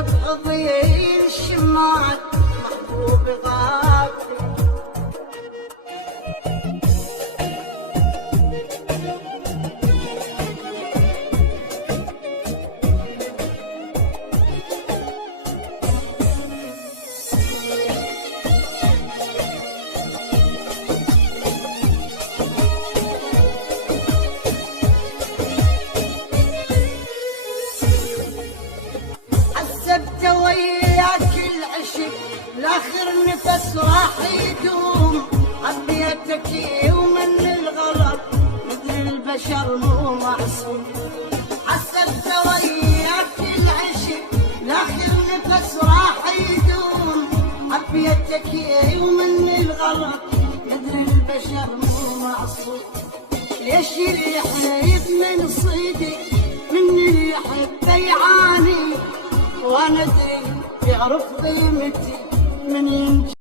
بحضين الشمال محبوب غافي. وياك العشق لاخر نفس راح يدوم. حبيتك ومن الغلط مثل البشر مو معصوم. حسبت وياك العشق لاخر نفس راح يدوم. حبيتك ومن الغلط مثل البشر مو معصوم. ليش يحب من صيدي من اللي يحب يعاني، وانا ادري يعرف قيمتي من ينجي.